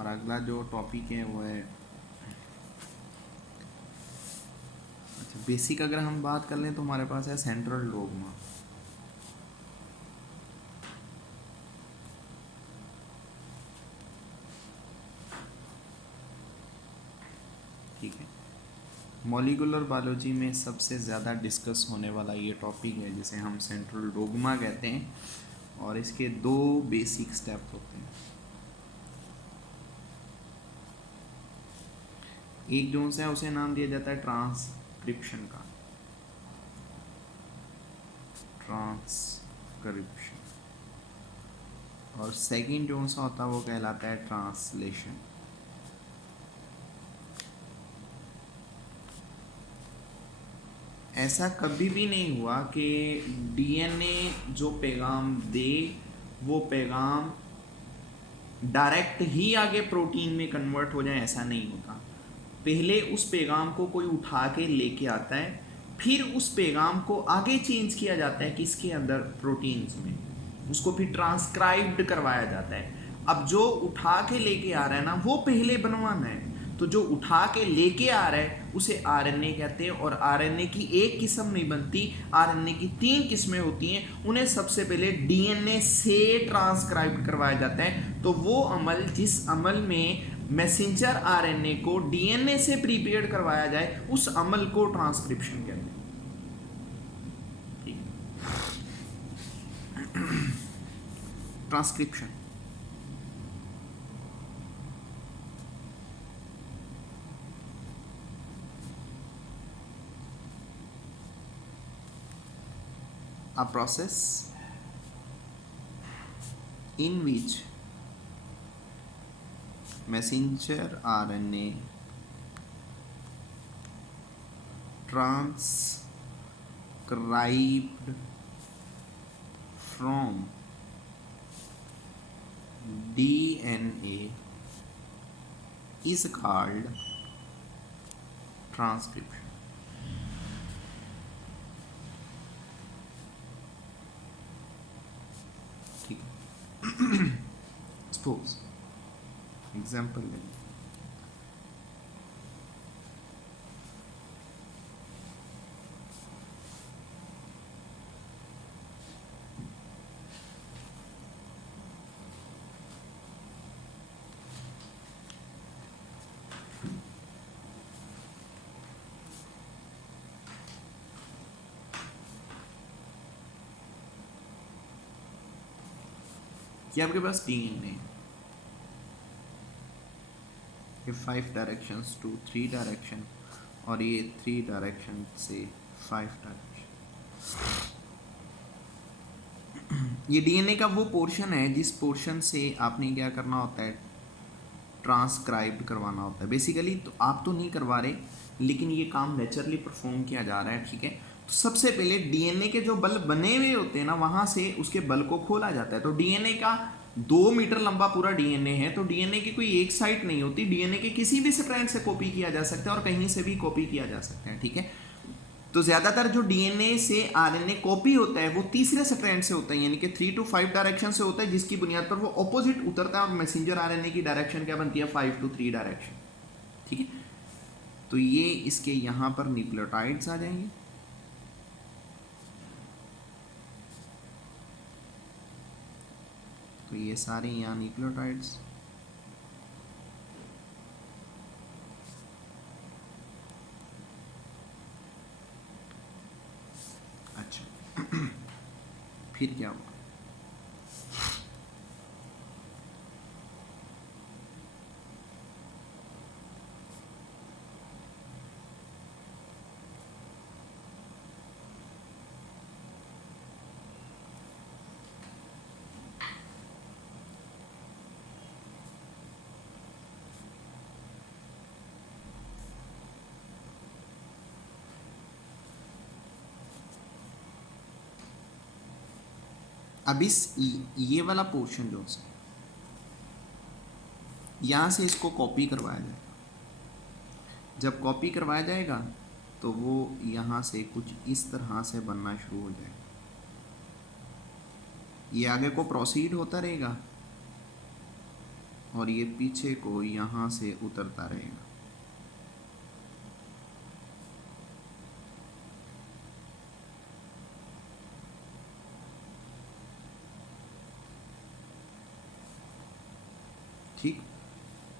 और अगला जो टॉपिक है वो है, अच्छा बेसिक अगर हम बात कर लें तो हमारे पास है सेंट्रल डोग्मा। ठीक है, मॉलिक्यूलर बायोलॉजी में सबसे ज़्यादा डिस्कस होने वाला ये टॉपिक है जिसे हम सेंट्रल डोग्मा कहते हैं, और इसके दो बेसिक स्टेप होते हैं। एक जो है उसे नाम दिया जाता है ट्रांसक्रिप्शन का, ट्रांसक्रिप्शन, और सेकंड जो सा होता है वो कहलाता है ट्रांसलेशन। ऐसा कभी भी नहीं हुआ कि डीएनए जो पैगाम दे वो पैगाम डायरेक्ट ही आगे प्रोटीन में कन्वर्ट हो जाए, ऐसा नहीं होता। पहले उस पैगाम को कोई उठा के लेके आता है, फिर उस पैगाम को आगे चेंज किया जाता है किसके अंदर, प्रोटीन्स में, उसको फिर ट्रांसक्राइब्ड करवाया जाता है। अब जो उठा के लेके आ रहा है ना वो पहले बनवाना है, तो जो उठा के लेके आ रहा है उसे आरएनए कहते हैं। और आरएनए की एक किस्म नहीं बनती, आरएनए की 3 किस्में होती हैं। उन्हें सबसे पहले डीएनए से ट्रांसक्राइब करवाया जाता है। तो वो अमल, जिस अमल में मैसेंजर आरएनए को डीएनए से प्रीपेयर करवाया जाए, उस अमल को ट्रांसक्रिप्शन कहते हैं। Transcription a process in which messenger RNA transcribed from DNA is called transcription. ठीक है, सपोज एग्जाम्पल लें, कि आपके पास डीएनए ये 5 डायरेक्शंस टू 3 डायरेक्शन, और ये 3 डायरेक्शन से 5 डायरेक्शन। ये डीएनए का वो पोर्शन है जिस पोर्शन से आपने क्या करना होता है, ट्रांसक्राइब करवाना होता है बेसिकली। तो आप तो नहीं करवा रहे, लेकिन ये काम नेचुरली परफॉर्म किया जा रहा है। ठीक है, तो सबसे पहले डीएनए के जो बल बने हुए होते हैं ना, वहां से उसके बल को खोला जाता है। तो डीएनए का 2 मीटर लंबा पूरा डीएनए है, तो डीएनए की कोई एक साइट नहीं होती, डीएनए के किसी भी स्ट्रैंड से कॉपी किया जा सकता है और कहीं से भी कॉपी किया जा सकता है। ठीक है, तो ज्यादातर जो डीएनए से आरएनए कॉपी होता है वो तीसरे स्ट्रैंड से होता है, यानी कि 3 to 5 डायरेक्शन से होता है, जिसकी बुनियाद पर वो ऑपोजिट उतरता है और मैसेंजर आरएनए की डायरेक्शन क्या बनती है, 5 to 3 डायरेक्शन। ठीक है, तो ये इसके यहां पर न्यूक्लियोटाइड्स आ जाएंगे। तो ये सारे यहाँ न्यूक्लियोटाइड्स, अच्छा फिर क्या हुआ, अब इस ये वाला पोर्शन जो है यहाँ से इसको कॉपी करवाया जाएगा। जब कॉपी करवाया जाएगा तो वो यहाँ से कुछ इस तरह से बनना शुरू हो जाएगा। ये आगे को प्रोसीड होता रहेगा, और ये पीछे को यहाँ से उतरता रहेगा। ठीक,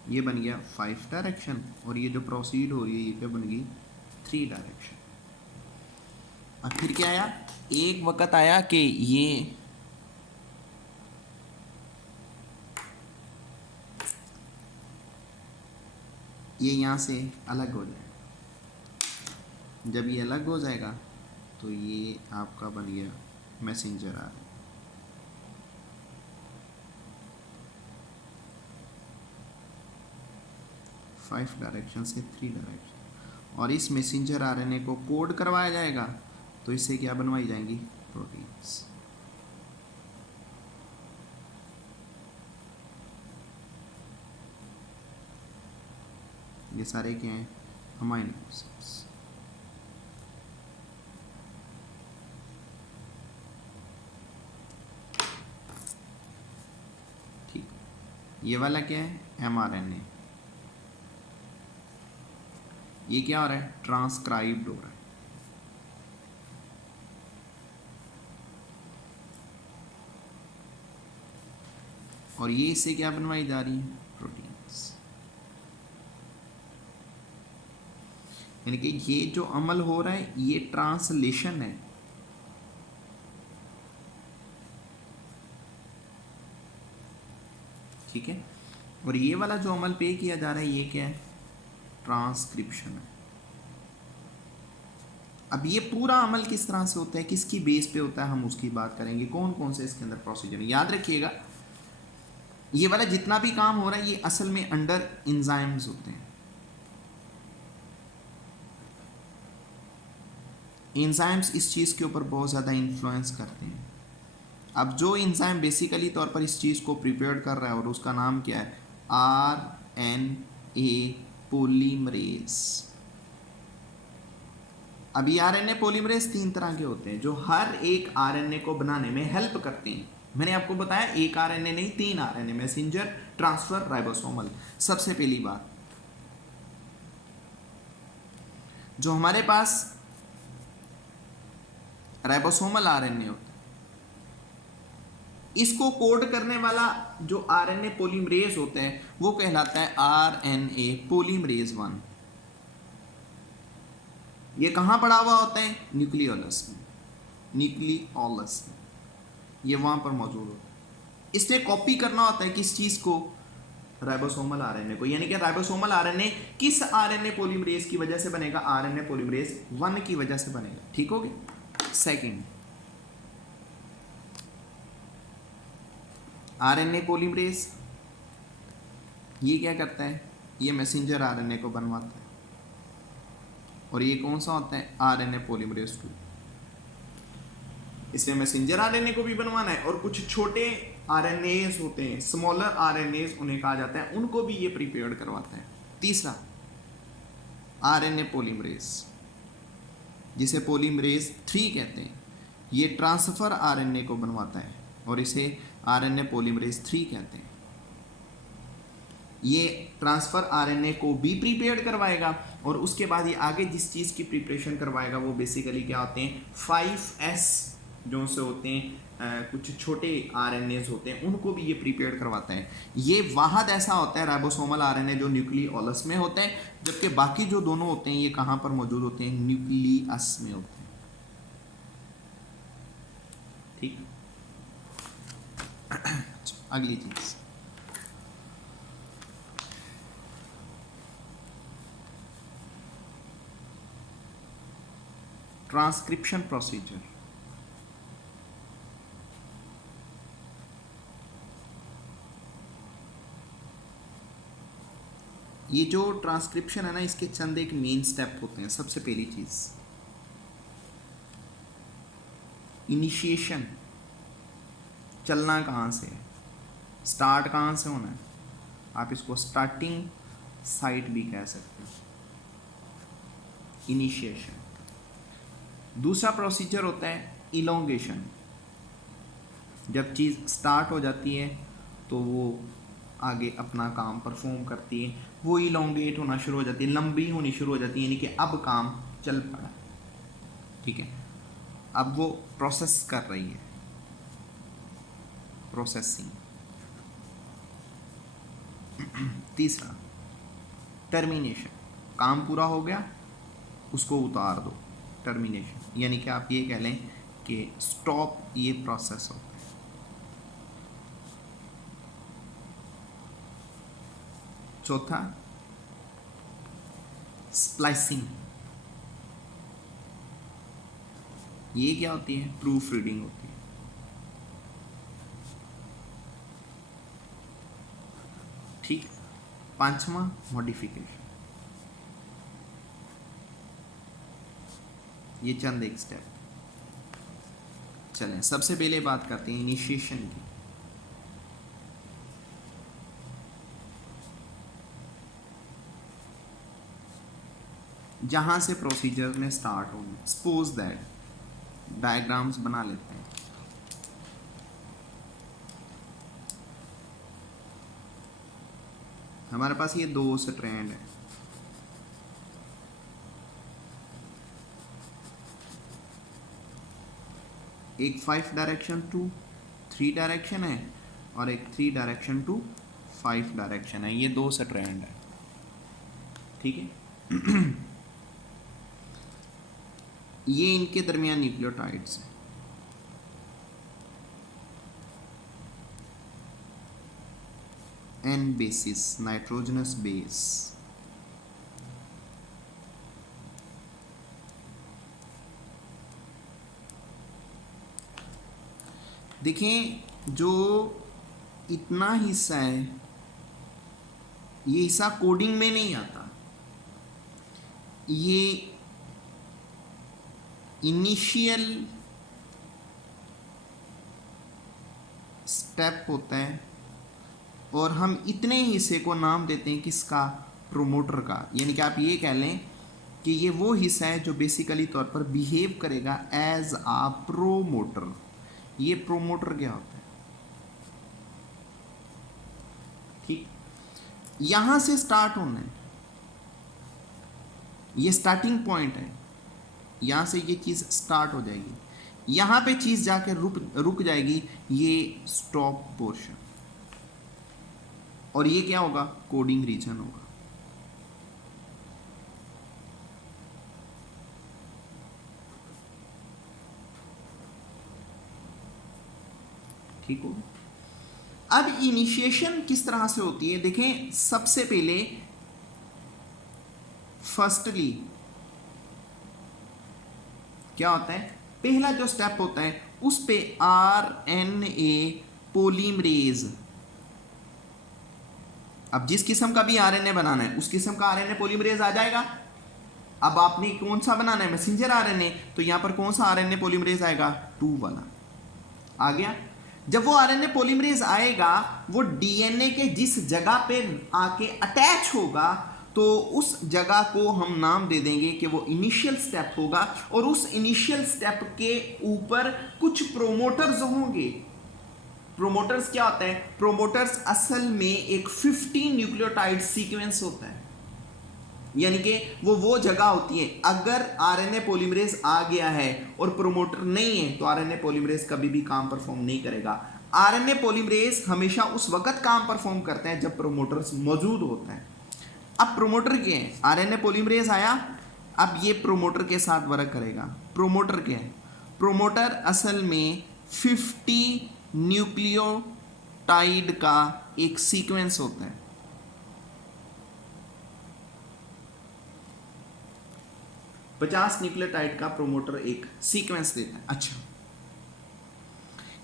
ये बन गया 5 डायरेक्शन, और ये जो प्रोसीड हो रही है ये क्या बन गई 3 डायरेक्शन। और फिर क्या आया, एक वक्त आया कि ये यहाँ से अलग हो जाएगा। जब ये अलग हो जाएगा तो ये आपका बन गया मैसेंजर आ रहा है। फाइव डायरेक्शन से 3 डायरेक्शन, और इस मैसेंजर आरएनए को कोड करवाया जाएगा, तो इससे क्या बनवाई जाएंगी, प्रोटीन्स। ये सारे क्या हैं, अमाइनो एसिड्स। ठीक, ये वाला क्या है, एमआरएनए। ये क्या हो रहा है, ट्रांसक्राइब्ड हो रहा है। और ये इससे क्या बनवाई जा रही है, प्रोटीन्स। यानी कि ये जो अमल हो रहा है ये ट्रांसलेशन है। ठीक है, और ये वाला जो अमल पे किया जा रहा है ये क्या है, ट्रांसक्रिप्शन है। अब ये पूरा अमल किस तरह से होता है, किसकी बेस पे होता है, हम उसकी बात करेंगे। कौन कौन से इसके अंदर प्रोसीजर, याद रखिएगा ये वाला जितना भी काम हो रहा है ये असल में अंडर एंजाइम्स होते हैं। एंजाइम्स इस चीज़ के ऊपर बहुत ज़्यादा इन्फ्लुएंस करते हैं। अब जो एंजाइम बेसिकली तौर पर इस चीज़ को प्रिपेयर कर रहा है और उसका नाम क्या है, आरएनए पॉलीमरेज। अब ये आरएनए पॉलीमरेज 3 तरह के होते हैं जो हर एक आरएनए को बनाने में हेल्प करते हैं। मैंने आपको बताया एक आरएनए नहीं 3 आरएनए, मैसेंजर, ट्रांसफर, राइबोसोमल। सबसे पहली बात, जो हमारे पास राइबोसोमल आरएनए होता है इसको कोड करने वाला जो आरएनए पॉलीमरेज होता है वो कहलाता है आरएनए पॉलीमरेज 1। ये कहां पड़ा हुआ होता है, न्यूक्लियोलस में। न्यूक्लियोलस में ये वहां पर मौजूद होता है। इसने कॉपी करना होता है किस चीज को, राइबोसोमल आरएनए को। यानी कि राइबोसोमल आरएनए किस आरएनए पॉलीमरेज की वजह से बनेगा, आरएनए पॉलीमरेज 1 की वजह से बनेगा। ठीक हो गया। सेकंड, आरएनए पॉलीमरेज ये क्या करता है, ये मैसेंजर आरएनए को बनवाता है। और ये कौन सा होता है, आरएनए पॉलीमरेज 2। इसमें मैसेंजर आरएनए को भी बनवाना है और कुछ छोटे आरएनएज होते हैं, स्मॉलर आरएनएज उन्हें कहा जाता है, उनको भी ये प्रिपेयर करवाता है। तीसरा, आरएनए पॉलीमरेज जिसे पॉलीमरेज 3 कहते हैं, ये ट्रांसफर आरएनए को बनवाता है और इसे आरएनए पॉलीमरेज 3 कहते हैं। ये ट्रांसफर आरएनए को भी प्रिपेयर करवाएगा और उसके बाद ये आगे जिस चीज़ की प्रिपरेशन करवाएगा वो बेसिकली क्या होते हैं, 5S जो से होते हैं, कुछ छोटे आरएनएज होते हैं, उनको भी ये प्रिपेयर करवाता है। ये वाहद ऐसा होता है राइबोसोमल आरएनए जो न्यूक्लियोलस में होते हैं, जबकि बाकी जो दोनों होते हैं ये कहाँ पर मौजूद होते हैं, न्यूक्लियस में होते हैं। ठीक, अगली चीज, ट्रांसक्रिप्शन प्रोसीजर। ये जो ट्रांसक्रिप्शन है ना, इसके चंद एक मेन स्टेप होते हैं। सबसे पहली चीज, इनिशिएशन, चलना कहाँ से है, स्टार्ट कहाँ से होना है, आप इसको स्टार्टिंग साइट भी कह सकते हो, इनिशिएशन। दूसरा प्रोसीजर होता है इलोंगेशन। जब चीज़ स्टार्ट हो जाती है तो वो आगे अपना काम परफॉर्म करती है, वो इलोंगेट होना शुरू हो जाती है, लंबी होनी शुरू हो जाती है, यानी कि अब काम चल पड़ा। ठीक है, अब वो प्रोसेस कर रही है, प्रोसेसिंग। तीसरा टर्मिनेशन, काम पूरा हो गया उसको उतार दो, टर्मिनेशन, यानी कि आप ये कह लें कि स्टॉप ये प्रोसेस होता है। चौथा स्प्लाइसिंग, ये क्या होती है? प्रूफ रीडिंग होती है। ठीक। पांचवा मॉडिफिकेशन, ये चंद एक स्टेप। चलें सबसे पहले बात करते हैं इनिशिएशन की। जहां से प्रोसीजर में स्टार्ट होना, सपोज दैट डायग्राम्स बना लेते हैं। हमारे पास ये दो स्ट्रैंड है, एक 5 डायरेक्शन टू 3 डायरेक्शन है और एक 3 डायरेक्शन टू 5 डायरेक्शन है, ये दो स्ट्रैंड है। ठीक है। ये इनके दरमियान न्यूक्लियोटाइड्स हैं। N bases, nitrogenous base. देखें जो इतना हिस्सा है, ये हिस्सा कोडिंग में नहीं आता, ये इनिशियल स्टेप होता है और हम इतने हिस्से को नाम देते हैं किसका? प्रोमोटर का। यानी कि आप ये कह लें कि ये वो हिस्सा है जो बेसिकली तौर पर बिहेव करेगा एज आ प्रोमोटर। ये प्रोमोटर क्या होता है? ठीक, यहां से स्टार्ट होना है, ये स्टार्टिंग पॉइंट है, यहां से ये चीज स्टार्ट हो जाएगी, यहां पे चीज जाके रुक जाएगी, ये स्टॉप पोर्शन, और ये क्या होगा? कोडिंग रीजन होगा। ठीक हो? अब इनिशिएशन किस तरह से होती है देखें। सबसे पहले फर्स्टली क्या होता है? पहला जो स्टेप होता है उस पे आरएनए पॉलीमरेज, अब जिस किस्म का भी आरएनए बनाना है उस किस्म का आरएनए पॉलीमरेज आ जाएगा। अब आपने कौन सा बनाना है? मैसेंजर आरएनए, तो यहां पर कौन सा आरएनए पॉलीमरेज आएगा? 2 वाला आ गया। जब वो आरएनए पॉलीमरेज आएगा, वो डीएनए के जिस जगह पे आके अटैच होगा, तो उस जगह को हम नाम दे देंगे कि वो इनिशियल स्टेप होगा, और उस इनिशियल स्टेप के ऊपर कुछ प्रोमोटर्स होंगे। प्रोमोटर्स क्या होता है? प्रोमोटर्स असल में एक 50 न्यूक्लियोटाइड सीक्वेंस होता है, यानी कि वो जगह होती है। अगर आरएनए पॉलीमरेज आ गया है और प्रोमोटर नहीं है तो आरएनए पॉलीमरेज कभी भी काम परफॉर्म नहीं करेगा। आरएनए पॉलीमरेज हमेशा उस वक्त काम परफॉर्म करता है जब प्रोमोटर्स मौजूद होता है। अब प्रोमोटर क्या है? आरएनए पॉलीमरेज आया, अब ये प्रोमोटर के साथ वर्क करेगा। प्रोमोटर क्या है? प्रोमोटर असल में 50 न्यूक्लियोटाइड का एक सीक्वेंस होता है। पचास न्यूक्लियोटाइड का प्रोमोटर एक सीक्वेंस देता है। अच्छा,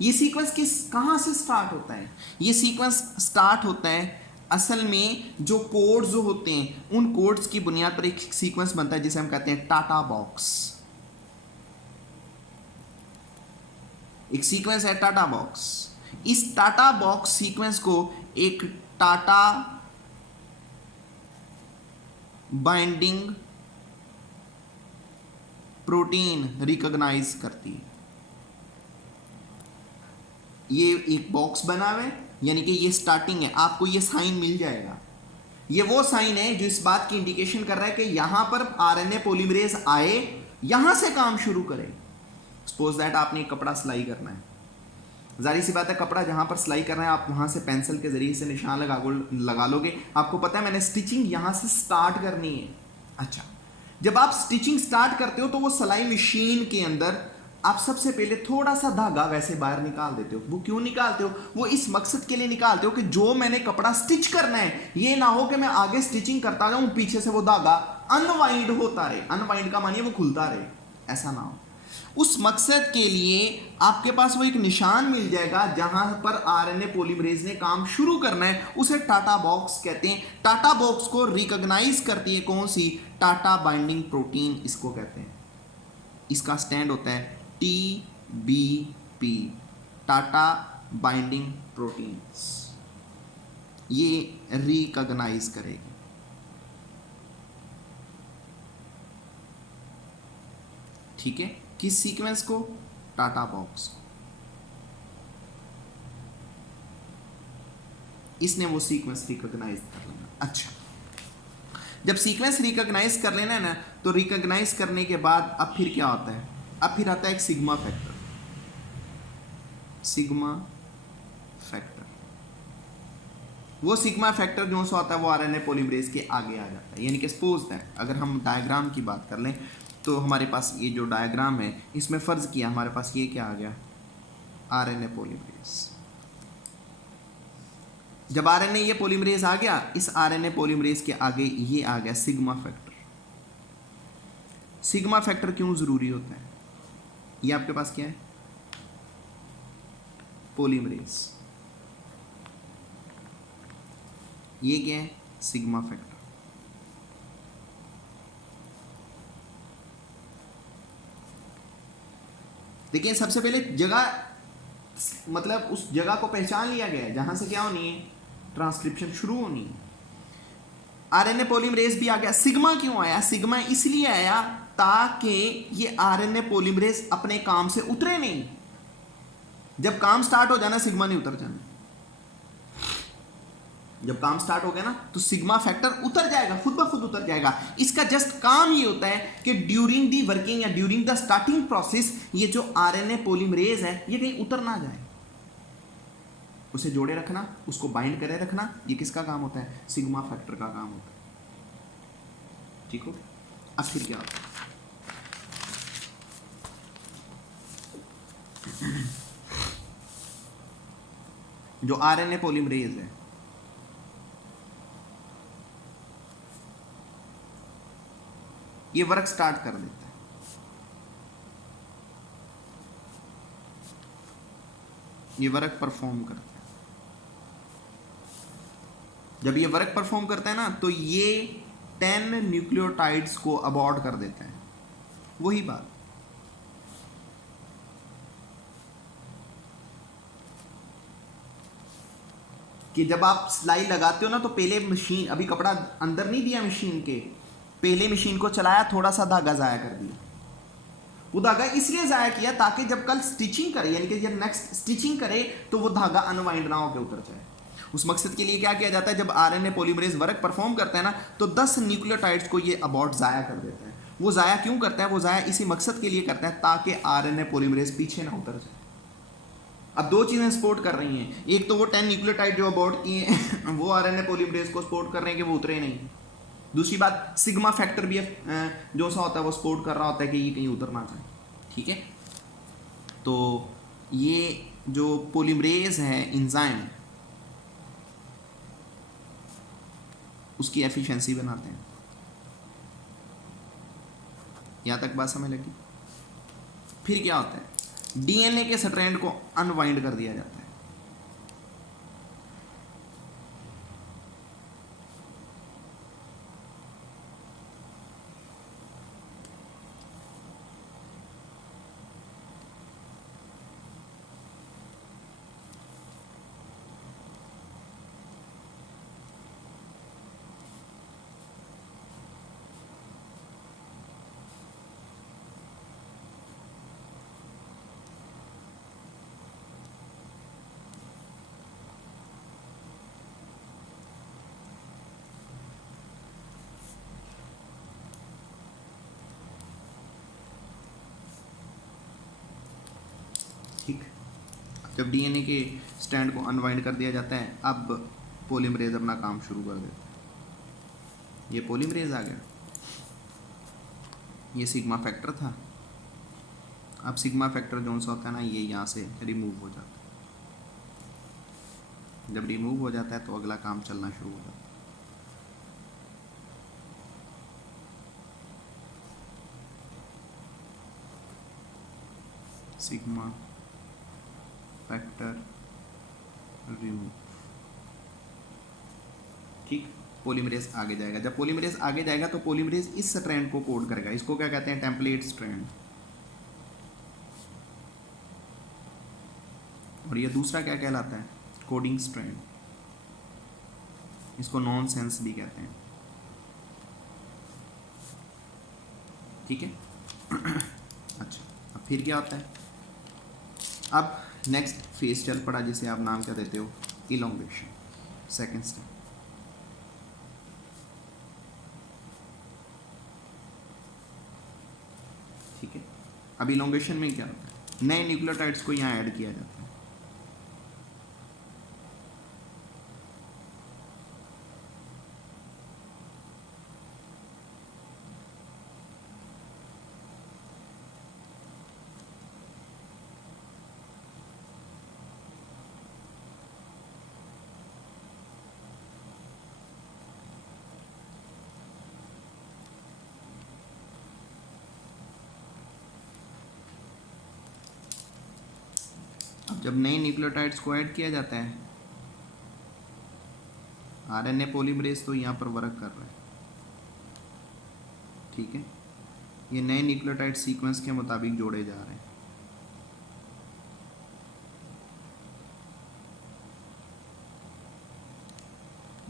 ये सीक्वेंस कहां से स्टार्ट होता है? ये सीक्वेंस स्टार्ट होता है असल में जो कोड्स होते हैं, उन कोड्स की बुनियाद पर एक सीक्वेंस बनता है जिसे हम कहते हैं टाटा बॉक्स। एक सीक्वेंस है टाटा बॉक्स। इस टाटा बॉक्स सीक्वेंस को एक टाटा बाइंडिंग प्रोटीन रिकॉग्नाइज करती है। ये एक बॉक्स बना हुआ है, यानी कि ये स्टार्टिंग है, आपको ये साइन मिल जाएगा। ये वो साइन है जो इस बात की इंडिकेशन कर रहा है कि यहां पर आरएनए पॉलीमरेज आए, यहां से काम शुरू करें। सपोज दैट आपने एक कपड़ा सिलाई करना है, जाहिर सी बात है कपड़ा जहां पर सिलाई करना है आप वहां से पेंसिल के जरिए से निशान लगा लोगे, आपको पता है मैंने स्टिचिंग यहां से स्टार्ट करनी है। अच्छा, जब आप स्टिचिंग स्टार्ट करते हो तो वो सिलाई मशीन के अंदर आप सबसे पहले थोड़ा सा धागा वैसे बाहर निकाल देते हो। वो क्यों निकालते हो? वो इस मकसद के लिए निकालते हो कि जो मैंने कपड़ा स्टिच करना है ये ना हो कि मैं आगे स्टिचिंग करता जाऊं, पीछे से वो धागा अनवाइंड होता रहे। अनवाइंड का मानिए वो खुलता रहे, ऐसा ना हो। उस मकसद के लिए आपके पास वो एक निशान मिल जाएगा जहां पर आरएनए पॉलीमरेज ने काम शुरू करना है, उसे टाटा बॉक्स कहते हैं। टाटा बॉक्स को रिकॉग्नाइज करती है कौन सी? टाटा बाइंडिंग प्रोटीन इसको कहते हैं। इसका स्टैंड होता है TBP, टाटा बाइंडिंग प्रोटीन्स। ये रिकॉग्नाइज करेगी। ठीक है, किस सीक्वेंस को? टाटा बॉक्स को। इसने वो सीक्वेंस रिकॉग्नाइज कर लेना। अच्छा, जब सीक्वेंस रिकॉग्नाइज कर लेना है ना, तो रिकॉग्नाइज करने के बाद अब फिर क्या होता है? अब फिर आता है एक सिग्मा फैक्टर। सिग्मा फैक्टर, वो सिग्मा फैक्टर जो सा होता है वो आरएनए पॉलीमरेज के आगे आ जाता है। यानी कि सपोज दैट अगर हम डायग्राम की बात कर लें तो हमारे पास ये जो डायग्राम है इसमें फर्ज किया हमारे पास ये क्या आ गया? RNA polymerase. जब आरएनए ये पॉलीमरेज आ गया, इस आरएनए पॉलीमरेज के आगे ये आ गया सिग्मा फैक्टर। सिग्मा फैक्टर क्यों जरूरी होता है? ये आपके पास क्या है? पॉलीमरेज। ये क्या है? Sigma factor. देखिए सबसे पहले जगह, मतलब उस जगह को पहचान लिया गया है जहां से क्या होनी है? ट्रांसक्रिप्शन शुरू होनी है। आरएनए पॉलीमरेज भी आ गया। सिग्मा क्यों आया? सिग्मा इसलिए आया ताकि ये आरएनए पॉलीमरेज अपने काम से उतरे नहीं। जब काम स्टार्ट हो जाना सिग्मा नहीं उतर जाना। जब काम स्टार्ट हो गया ना तो सिग्मा फैक्टर उतर जाएगा, खुद ब खुद उतर जाएगा। इसका जस्ट काम ये होता है कि ड्यूरिंग दी वर्किंग या ड्यूरिंग द स्टार्टिंग प्रोसेस ये जो आरएनए पॉलीमरेज है ये कहीं उतर ना जाए, उसे जोड़े रखना, उसको बाइंड करे रखना, ये किसका काम होता है? सिग्मा फैक्टर का काम होता है। ठीक हो? अब फिर क्या होता है? जो आरएनए पॉलीमरेज है ये वर्क स्टार्ट कर देता है। ये वर्क परफॉर्म करता है। जब ये वर्क परफॉर्म करता है ना तो ये 10 न्यूक्लियोटाइड्स को अबॉर्ट कर देता है। वही बात, कि जब आप सिलाई लगाते हो ना तो पहले मशीन, अभी कपड़ा अंदर नहीं दिया मशीन के, पहले मशीन को चलाया, थोड़ा सा धागा जाया कर दिया। वो धागा इसलिए जाया किया ताकि जब कल स्टिचिंग करे, यानी कि जब नेक्स्ट स्टिचिंग करे तो वो धागा अनवाइंड ना होकर उतर जाए। उस मकसद के लिए क्या किया जाता है? जब आरएनए पॉलीमरेज वर्क परफॉर्म करता है ना तो 10 न्यूक्लियोटाइड्स को ये अबॉर्ट जाया कर देता है। वो जाया क्यों करता है? वो जाया इसी मकसद के लिए करता है ताकि आरएनए पॉलीमरेज पीछे ना उतर जाए। अब दो चीज़ें सपोर्ट कर रही हैं, एक तो वो 10 न्यूक्लियोटाइड जो अबॉर्ट किए वो आरएनए पॉलीमरेज को सपोर्ट कर रहे हैं कि वो उतरे नहीं। दूसरी बात सिग्मा फैक्टर भी जो सा होता है वो सपोर्ट कर रहा होता है कि ये कहीं उतर ना जाए। ठीक है, तो ये जो पॉलीमरेज है एंजाइम, उसकी एफिशिएंसी बनाते हैं। यहां तक बात समझ लगी? फिर क्या होता है? डीएनए के स्ट्रैंड को अनवाइंड कर दिया जाता है। ठीक, जब डीएनए के स्टैंड को अनवाइंड कर दिया जाता है, अब पॉलीमरेज अपना काम शुरू कर देता है। ये पॉलीमरेज आ गया, ये सिग्मा फैक्टर था। अब सिग्मा फैक्टर जो सा होता है ना, ये यहाँ से रिमूव हो जाता है। जब रिमूव हो जाता है तो अगला काम चलना शुरू हो जाता है। सिग्मा फैक्टर रिमूव, ठीक, पॉलीमरेज आगे जाएगा। जब पॉलीमरेज आगे जाएगा तो पॉलीमरेज इस स्ट्रैंड को कोड करेगा। इसको क्या कहते हैं? Template strand. और ये दूसरा क्या कहलाता है? Coding strand. इसको नॉन सेंस भी कहते हैं, ठीक है। अच्छा, अब फिर क्या होता है? अब नेक्स्ट फेज चल पड़ा, जिसे आप नाम क्या देते हो? Elongation, second step. ठीक है, अब इलोंगेशन में क्या होता है? नए न्यूक्लियोटाइड्स को यहाँ ऐड किया जाता है। अब जब नए न्यूक्लियोटाइड्स को ऐड किया जाता है, आरएनए पॉलीमरेज तो यहाँ पर वर्क कर रहा है, ठीक है। ये नए न्यूक्लियोटाइड सीक्वेंस के मुताबिक जोड़े जा रहे हैं।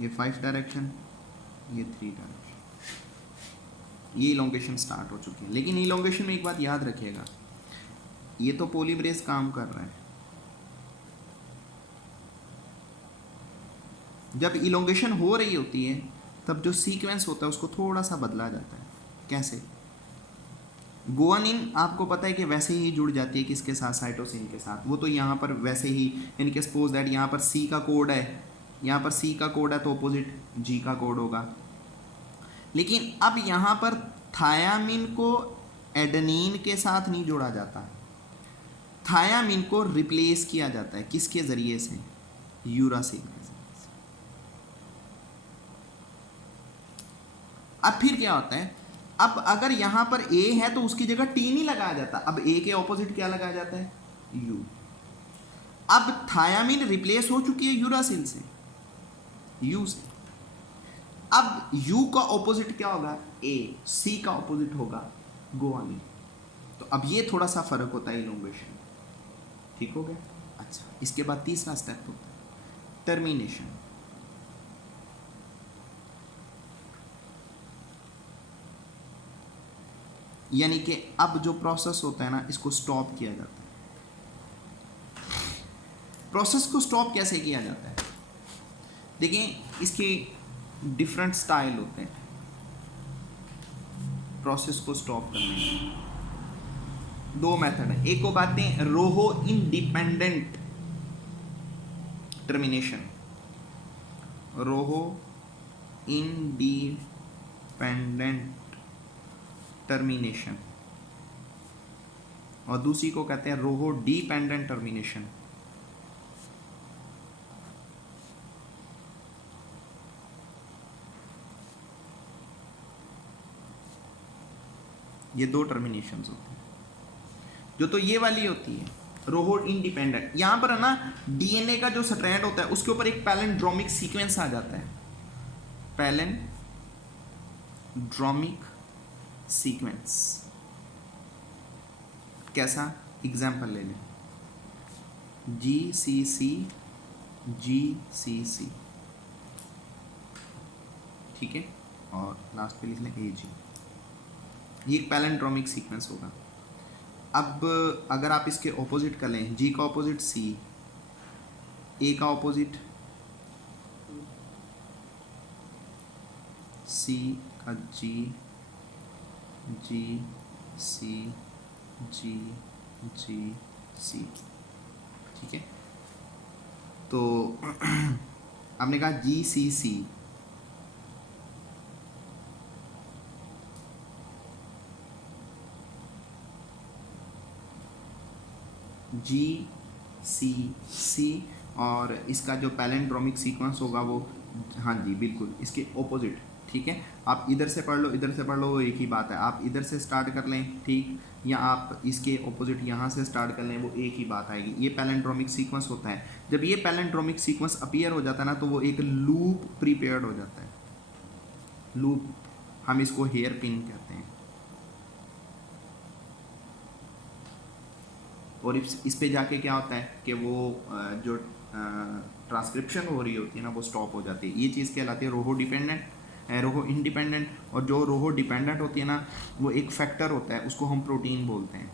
ये 5 डायरेक्शन, ये 3 डायरेक्शन। ये इलोंगेशन स्टार्ट हो चुकी है। लेकिन इलोंगेशन में एक बात याद रखिएगा, ये तो पॉलीमरेज काम कर रहा है। जब इलोंगेशन हो रही होती है तब जो सीक्वेंस होता है उसको थोड़ा सा बदला जाता है। कैसे? गुआनिन आपको पता है कि वैसे ही जुड़ जाती है किसके साथ? साइटोसिन के साथ। वो तो यहाँ पर वैसे ही, यानी कि सपोज दैट यहाँ पर सी का कोड है, यहाँ पर सी का कोड है तो ऑपोजिट जी का कोड होगा। लेकिन अब यहाँ पर थायामिन को एडेनिन के साथ नहीं जोड़ा जाता है, थायामिन को रिप्लेस किया जाता है। किसके जरिए से? यूरासिल के जरिए से। अब फिर क्या होता है? अब अगर यहां पर ए है तो उसकी जगह टी नहीं लगाया जाता, अब ए के ऑपोजिट क्या लगाया जाता है? यू। अब थायामिन रिप्लेस हो चुकी है यूरासिल से, यू से। अब यू का ऑपोजिट क्या होगा? ए। सी का ऑपोजिट होगा गुआनिन। तो अब ये थोड़ा सा फर्क होता है इलोंगेशन, ठीक हो गया। अच्छा, इसके बाद तीसरा स्टेप होता है टर्मिनेशन। यानी कि अब जो प्रोसेस होता है ना, इसको स्टॉप किया जाता है। प्रोसेस को स्टॉप कैसे किया जाता है? देखिए, इसके डिफरेंट स्टाइल होते हैं प्रोसेस को स्टॉप करने के। 2 मेथड है। एक को कहते हैं रोहो इंडिपेंडेंट टर्मिनेशन, रोहो इंडिपेंडेंट टर्मिनेशन, और दूसरी को कहते हैं रोहो डिपेंडेंट टर्मिनेशन। ये 2 टर्मिनेशंस होते हैं। जो तो ये वाली होती है रोहो इंडिपेंडेंट, यहां पर है ना डीएनए का जो स्ट्रैंड होता है उसके ऊपर एक पैलिंड्रोमिक सीक्वेंस आ जाता है। पैलिंड्रोमिक सीक्वेंस कैसा? एग्जाम्पल ले लें, GCC GCC, ठीक है, और लास्ट पे लिख लें AG। ये एक पैलिंड्रोमिक सीक्वेंस होगा। अब अगर आप इसके ऑपोजिट कर लें, G का ऑपोजिट C, A का ऑपोजिट C का G, G C G G C, ठीक है। तो आपने कहा GCC, GCC, और इसका जो पैलेंड्रोमिक सीक्वेंस होगा वो, हाँ जी बिल्कुल इसके ऑपोजिट, ठीक है। आप इधर से पढ़ लो, इधर से पढ़ लो, वो एक ही बात है। आप इधर से स्टार्ट कर लें, ठीक, या आप इसके ऑपोजिट यहाँ से स्टार्ट कर लें, वो एक ही बात आएगी। ये पैलेंड्रोमिक सीक्वेंस होता है। जब ये पैलेंड्रोमिक सीक्वेंस अपीयर हो जाता है ना, तो वो एक लूप प्रीपेयर्ड हो जाता है। लूप, हम इसको हेयर पिन कहते हैं। और इस पे जाके क्या होता है कि वो जो ट्रांसक्रिप्शन हो रही होती है ना, वो स्टॉप हो जाती है। ये चीज़ कहलाती है रोहो डिपेंडेंट, रोहो इंडिपेंडेंट। और जो रोहो डिपेंडेंट होती है ना, वो एक फैक्टर होता है, उसको हम प्रोटीन बोलते हैं।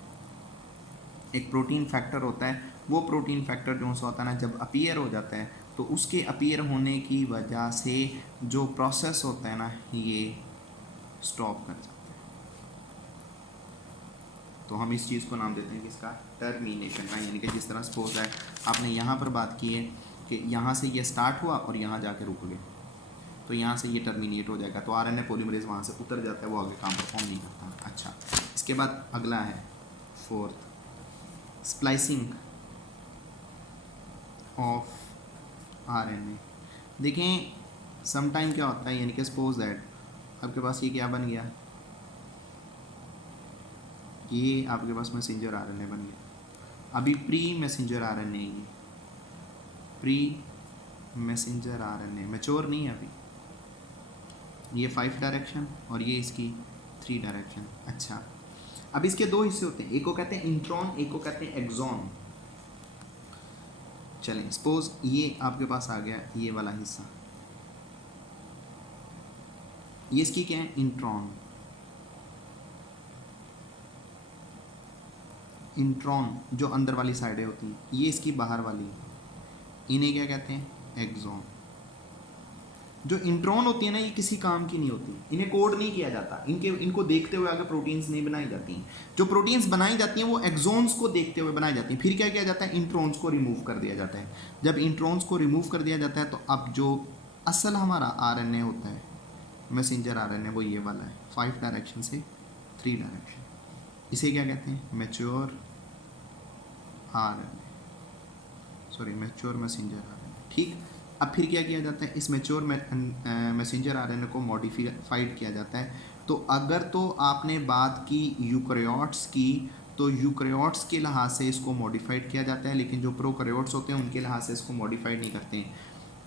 एक प्रोटीन फैक्टर होता है, वो प्रोटीन फैक्टर जो सा होता है ना, जब अपीयर हो जाता है तो उसके अपीयर होने की वजह से जो प्रोसेस होता है ना, ये स्टॉप कर जाता है। तो हम इस चीज़ को नाम देते हैं किसका, टर्मिनेशन का। यानी कि जिस तरह सपोज है आपने यहाँ पर बात की है कि यहाँ से ये स्टार्ट हुआ और यहाँ जाके रुक गए, तो यहाँ से ये टर्मिनेट हो जाएगा, तो RNA पॉलीमरेज वहाँ से उतर जाता है, वो आगे काम परफॉर्म नहीं करता। अच्छा, इसके बाद अगला है फोर्थ, स्प्लाइसिंग ऑफ RNA। देखें समटाइम क्या होता है, यानी कि सपोज दैट आपके पास ये क्या बन गया, ये आपके पास मैसेंजर RNA बन गया। अभी प्री मैसेंजर RNA, ये प्री मैसेंजर RNA मैच्योर नहीं है अभी। ये 5 डायरेक्शन और ये इसकी 3 डायरेक्शन। अच्छा, अब इसके 2 हिस्से होते हैं, एक को कहते हैं इंट्रॉन, एक को कहते हैं एक्सॉन। चलें, सपोज ये आपके पास आ गया ये वाला हिस्सा, ये इसकी क्या है, इंट्रॉन। इंट्रॉन जो अंदर वाली साइडें होती हैं, ये इसकी बाहर वाली, इन्हें क्या कहते हैं, एक्सॉन। जो इंट्रॉन होती है ना, ये किसी काम की नहीं होती, इन्हें कोड नहीं किया जाता, इनको देखते हुए आगे प्रोटीन्स नहीं बनाई जाती। जो प्रोटीन्स बनाई जाती हैं वो एक्सॉन्स को देखते हुए बनाई जाती हैं। फिर क्या किया जाता है, इंट्रॉन्स को रिमूव कर दिया जाता है। जब इंट्रॉन्स को रिमूव कर दिया जाता है तो अब जो असल हमारा RNA होता है, मैसेंजर RNA, वो ये वाला है, 5 डायरेक्शन से 3 डायरेक्शन। इसे क्या कहते हैं, mature RNA, sorry mature messenger RNA, ठीक। अब फिर क्या किया जाता है, इस मैच्योर मैसेंजर RNA को मॉडिफाइड किया जाता है। तो अगर तो आपने बात की यूकैरियोट्स की, तो यूकैरियोट्स के लिहाज से इसको मॉडिफाइड किया जाता है, लेकिन जो प्रोकैरियोट्स होते हैं उनके लिहाज से इसको मॉडिफाइड नहीं करते हैं।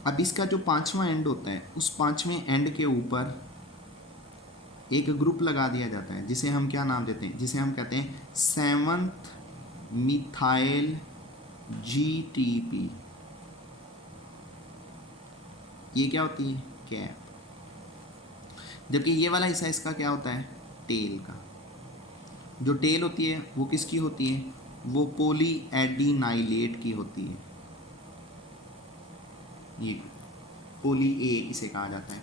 अब इसका जो 5वां एंड होता है, उस 5वें एंड के ऊपर एक ग्रुप लगा दिया जाता है, जिसे हम क्या नाम देते हैं, जिसे हम कहते हैं 7th मिथाइल GTP। ये क्या होती है, कैप। जबकि ये वाला हिस्सा इसका क्या होता है, टेल का। जो टेल होती है वो किसकी होती है, वो पॉली एडिनाइलेट की होती है। ये पॉली ए इसे कहा जाता है।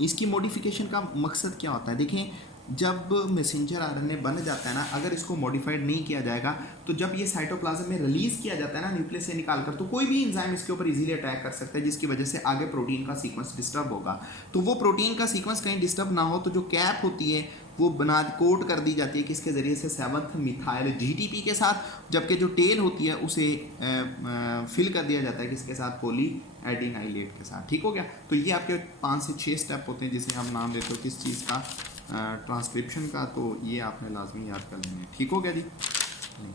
इसकी मॉडिफिकेशन का मकसद क्या होता है, देखें जब मैसेंजर RNA बन जाता है ना, अगर इसको मॉडिफाइड नहीं किया जाएगा तो जब ये साइटोप्लाज्म में रिलीज किया जाता है ना न्यूक्लियस से निकालकर, तो कोई भी एंजाइम इसके ऊपर इजीली अटैक कर सकता है, जिसकी वजह से आगे प्रोटीन का सीक्वेंस डिस्टर्ब होगा। तो वो प्रोटीन का सीक्वेंस कहीं डिस्टर्ब ना हो, तो जो कैप होती है वो बना कोट कर दी जाती है किसके ज़रिए से, 7th मिथाइल GTP के साथ। जबकि जो टेल होती है उसे फिल कर दिया जाता है किसके साथ, पॉली एडिनाइलेट के साथ। ठीक हो गया। तो ये आपके 5 से 6 स्टेप होते हैं जिसे हम नाम देते हो किस चीज़ का, ट्रांसक्रिप्शन का। तो ये आपने लाजमी याद कर लेना है। ठीक हो गया जी। नहीं।